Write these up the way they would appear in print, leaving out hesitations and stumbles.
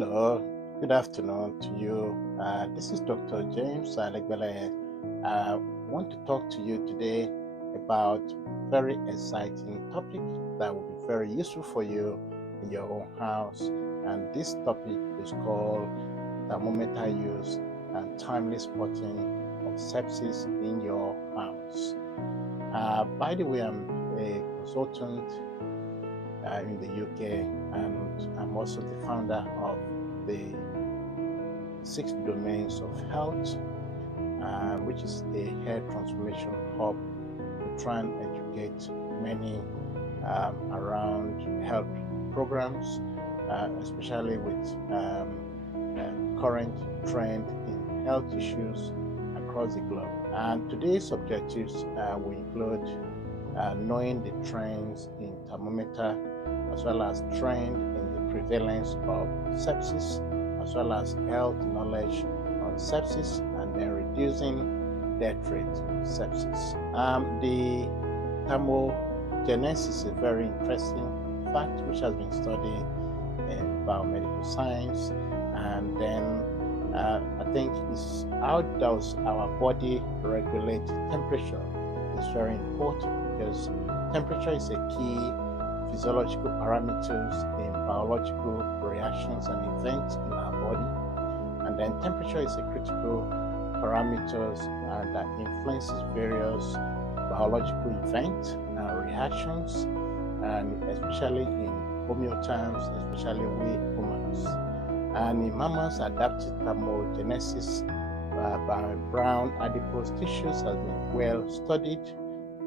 Hello, good afternoon to you. This is Dr. James Alegbele. I want to talk to you today about very exciting topic that will be very useful for you in your own house. And this topic is called thermometer use and timely spotting of sepsis in your house. By the way, I'm a consultant in the UK, and I'm also the founder of the 6 domains of health, which is a health transformation hub to try and educate many around health programs, especially with current trend in health issues across the globe. And today's objectives will include knowing the trends in thermometer, as well as trend in the prevalence of sepsis, as well as health knowledge on sepsis, and then reducing death rate of sepsis. The thermogenesis is a very interesting fact which has been studied in biomedical science, and then I think it's how does our body regulate temperature is very important, because temperature is a key physiological parameters in biological reactions and events in our body. And then temperature is a critical parameters that influences various biological events and reactions, and especially in homeoterms, especially we humans. And in mammals, adaptive thermogenesis by brown adipose tissues has been well studied,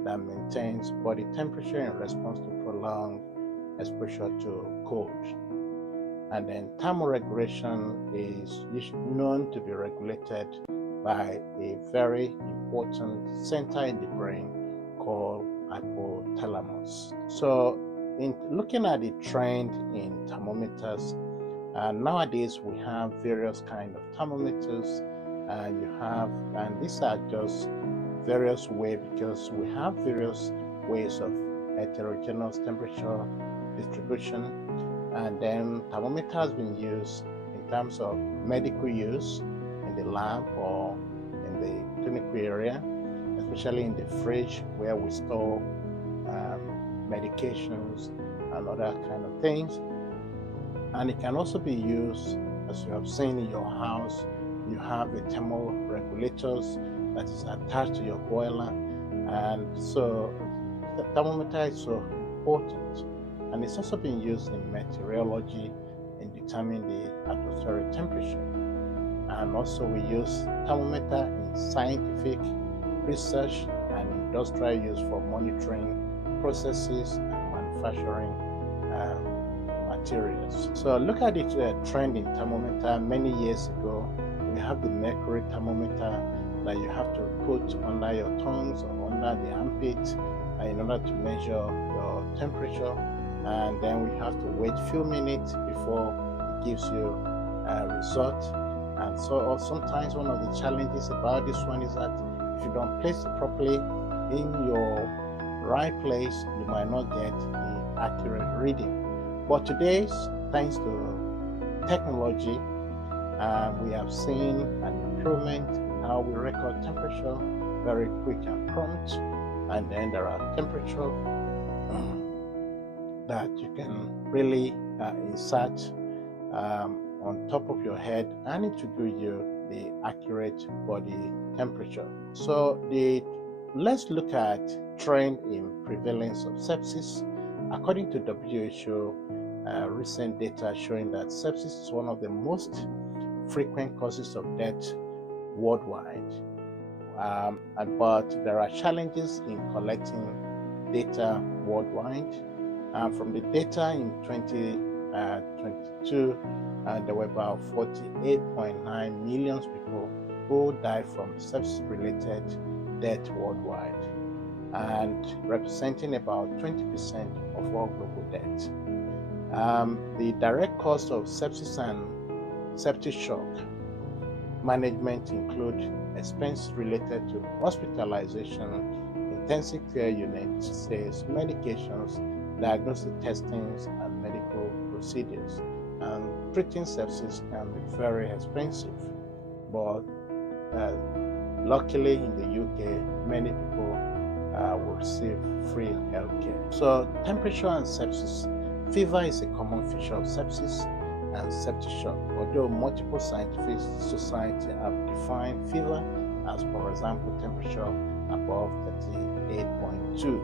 that maintains body temperature in response to prolonged exposure to cold. And then thermoregulation is known to be regulated by a very important center in the brain called hypothalamus. So in looking at the trend in thermometers, nowadays we have various kind of thermometers, and these are just various ways, because we have various ways of heterogeneous temperature distribution. And then thermometer has been used in terms of medical use in the lab or in the clinical area, especially in the fridge where we store medications and other kind of things. And it can also be used, as you have seen in your house, you have the thermoregulators that is attached to your boiler, and so the thermometer is so important. And it's also been used in meteorology in determining the atmospheric temperature. And also we use thermometer in scientific research and industrial use for monitoring processes and manufacturing materials. So look at the trend in thermometer. Many years ago, we have the mercury thermometer that you have to put under your tongues or under the armpit in order to measure your temperature, and then we have to wait a few minutes before it gives you a result. And so sometimes one of the challenges about this one is that if you don't place it properly in your right place, you might not get the accurate reading. But today, thanks to technology, we have seen an improvement in how we record temperature, very quick and prompt. And then there are temperature that you can really insert on top of your head, and it will give you the accurate body temperature. So let's look at trend in prevalence of sepsis. According to WHO, recent data showing that sepsis is one of the most frequent causes of death worldwide. But there are challenges in collecting data worldwide. From the data in 2022, there were about 48.9 million people who died from sepsis-related death worldwide, and representing about 20% of all global death. The direct cause of sepsis and septic shock management include expenses related to hospitalization, intensive care unit stays, medications, diagnostic testings, and medical procedures. And treating sepsis can be very expensive, but luckily in the UK, many people will receive free healthcare. So temperature and sepsis. Fever is a common feature of sepsis and septic shock, although multiple scientific societies have defined fever as, for example, temperature above 38.2.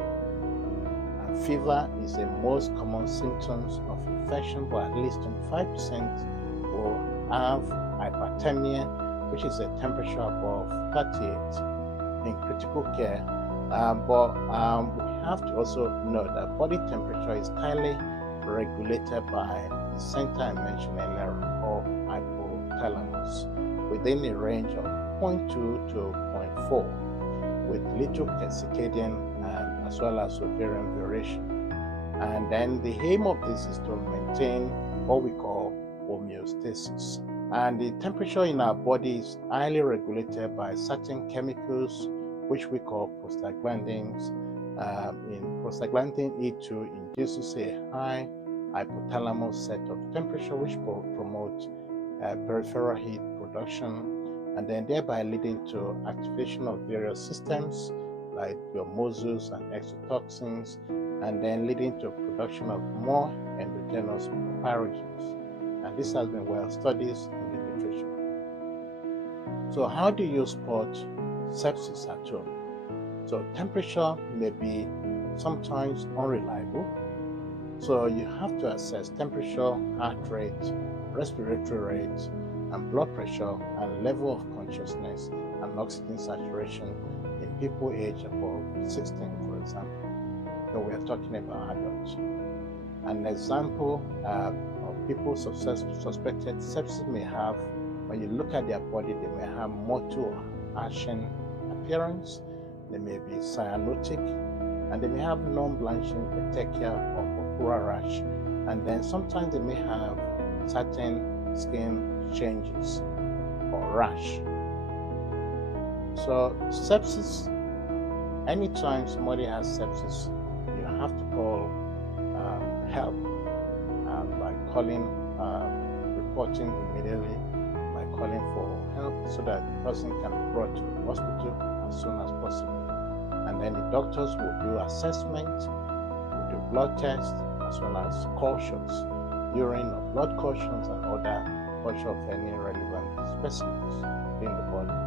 And fever is the most common symptoms of infection, but at least 25% will have hyperthermia, which is a temperature above 38 in critical care. But we have to also know that body temperature is tightly regulated by the center I mentioned earlier, or hypothalamus, within a range of 0.2 to 0.4, with little circadian and as well as ovarian variation. And then the aim of this is to maintain what we call homeostasis. And the temperature in our body is highly regulated by certain chemicals, which we call prostaglandins. In prostaglandin E2 induces a high hypothalamus set of temperature, which promotes peripheral heat production, and then thereby leading to activation of various systems like your muscles and exotoxins, and then leading to production of more endogenous pyrogens. And this has been well studied in the literature. So how do you spot sepsis at home? So temperature may be sometimes unreliable. So you have to assess temperature, heart rate, respiratory rate, and blood pressure, and level of consciousness and oxygen saturation in people aged above 16, for example. So we are talking about adults. An example of people suspected sepsis may have, when you look at their body, they may have mottle or ashen appearance, they may be cyanotic, and they may have non-blanching petechia or purpura rash, and then sometimes they may have certain skin changes or rash. So sepsis, anytime somebody has sepsis, you have to call help by calling, reporting immediately, by calling for help so that the person can be brought to the hospital as soon as possible. And then the doctors will do assessment, will do blood tests, as well as cultures, urine or blood cultures, and other culture of any relevant specimens in the body.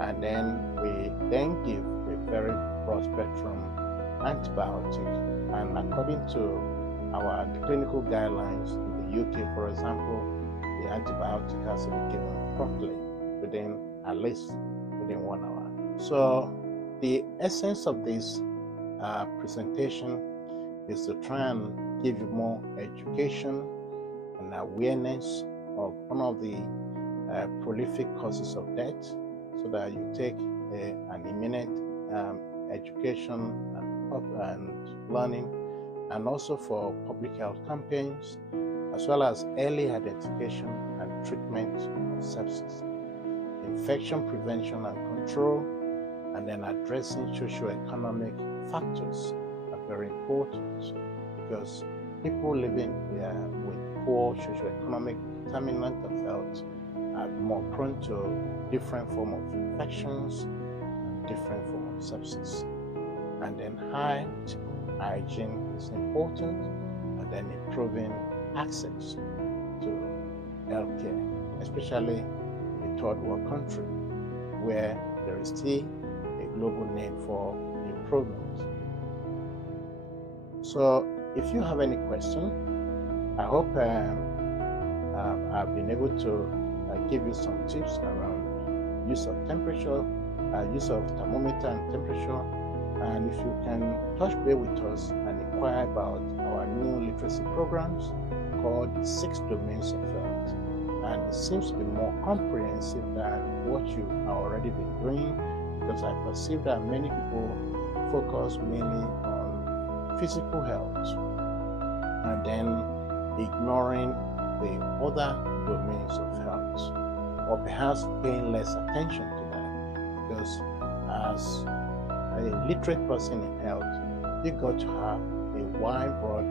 And then we then give a very broad spectrum antibiotic, and according to the clinical guidelines in the UK, for example, the antibiotic has to be given promptly within 1 hour. So the essence of this presentation is to try and give you more education and awareness of one of the prolific causes of death, so that you take an imminent education and learning, and also for public health campaigns, as well as early identification and treatment of sepsis, infection prevention and control, and then addressing socio-economic factors are very important, because people living with poor socio-economic determinant of health are more prone to different forms of infections and different forms of sepsis. And then hygiene is important, and then improving access to healthcare, especially in the third world country, where there is still a global need for improvement. So if you have any question, I hope I've been able to give you some tips around use of temperature, use of thermometer and temperature. And if you can touch base with us and inquire about our new literacy programs called 6 Domains of Health. And it seems to be more comprehensive than what you have already been doing, because I perceive that many people focus mainly on physical health and then ignoring the other domains of health, or perhaps paying less attention to that, because as a literate person in health, you got to have a wide, broad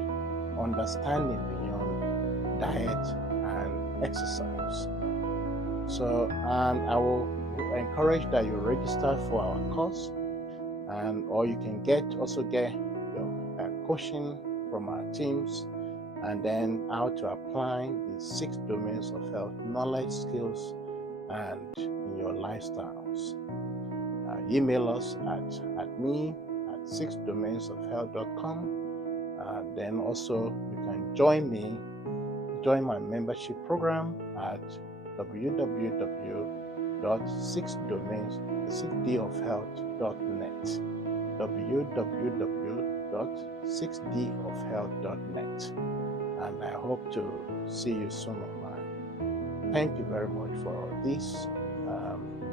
understanding beyond diet and exercise. So, and I will encourage that you register for our course, and or you can also get your coaching from our teams, and then how to apply the 6 domains of health: knowledge, skills, and in your lifestyles. Email us at admin@6domainsofhealth.com. Then also you can join my membership program at www.6dofhealth.net www.6dofhealth.net, and I hope to see you soon online. Thank you very much for this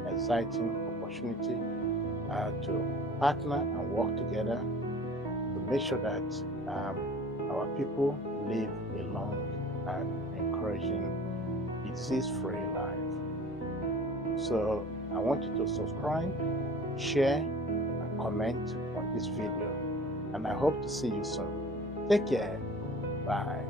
exciting opportunity to partner and work together to make sure that our people live a long and encouraging disease-free life. So I want you to subscribe, share, and comment on this video, and I hope to see you soon. Take care. Bye.